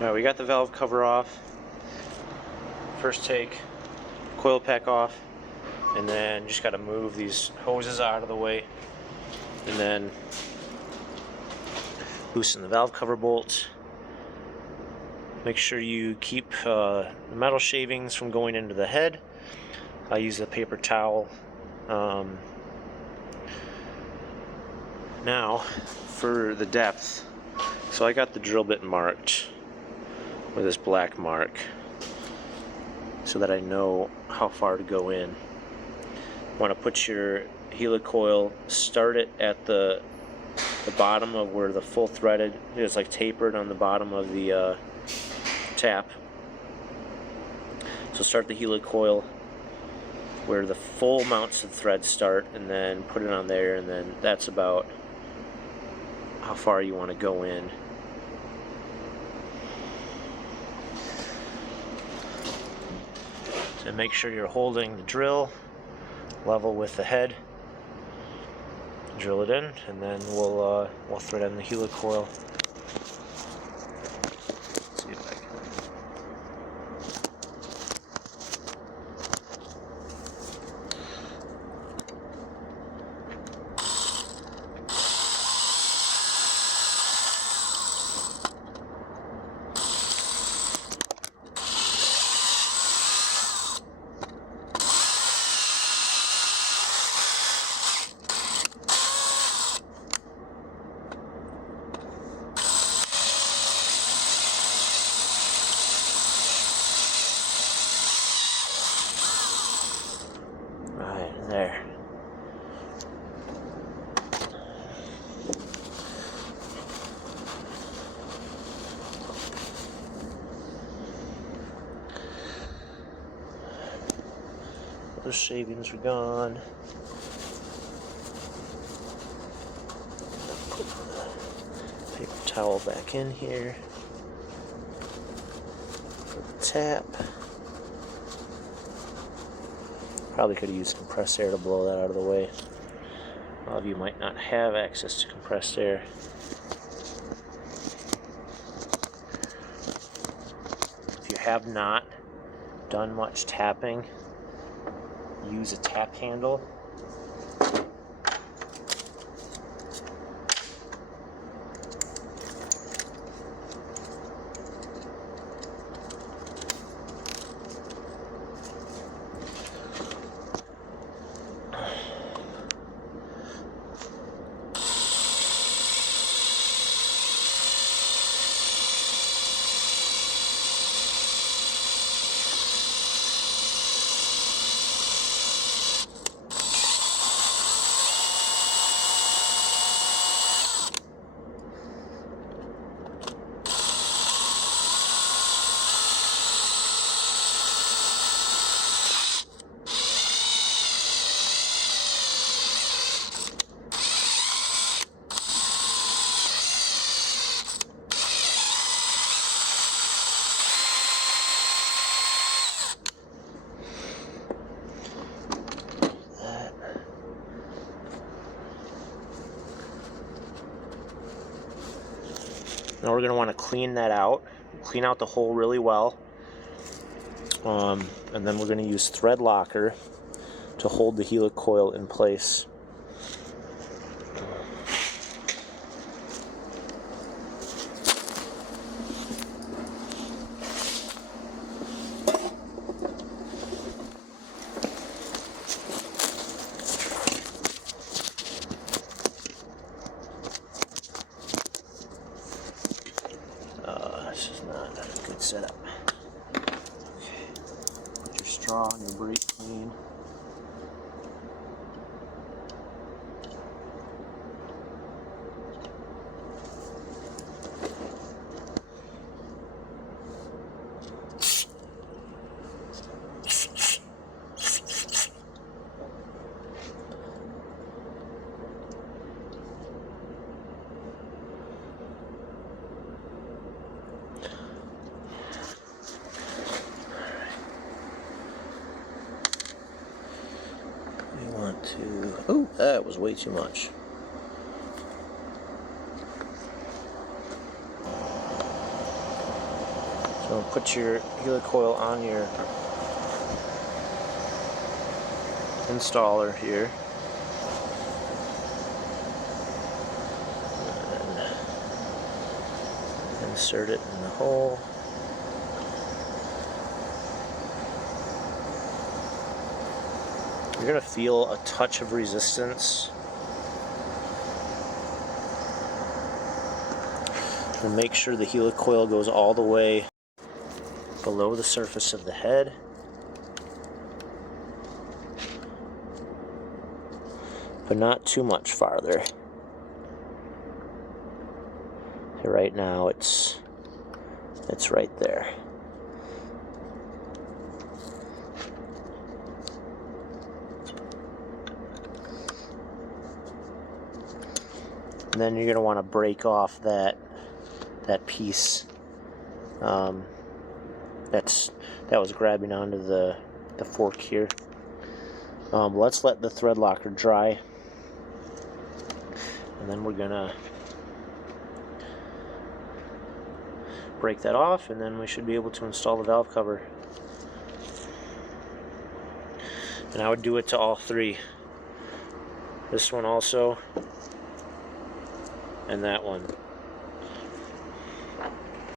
Alright, we got the valve cover off. First take coil pack off, and then just got to move these hoses out of the way, and then loosen the valve cover bolts. Make sure you keep the metal shavings from going into the head. I use a paper towel. Now for the depth. So I got the drill bit marked with this black mark so that I know how far to go in. You want to put your helicoil, start it at the bottom of where the full threaded, it's like tapered on the bottom of the tap. So start the helicoil where the full mounts of threads start, and then put it on there, and then that's about how far you want to go in. So make sure you're holding the drill level with the head. Drill it in, and then we'll thread in the helicoil. Let's see if I can. There. Those shavings are gone. Put the paper towel back in here for the tap. Probably could have used compressed air to blow that out of the way. A lot of you might not have access to compressed air. If you have not done much tapping, use a tap handle. Now we're going to want to clean that out, clean out the hole really well, and then we're going to use thread locker to hold the helicoil in place. This is not a good setup. Okay. Put your straw and your brake clean. Oh, that was way too much. So put your helicoil on your installer here. And insert it in the hole. You're going to feel a touch of resistance. And make sure the helicoil goes all the way below the surface of the head. But not too much farther. Right now it's right there. And then you're going to want to break off that piece that was grabbing onto the fork here. Let's let the thread locker dry, and then we're gonna break that off, and then we should be able to install the valve cover. And I would do it to all three. This one also, and that one.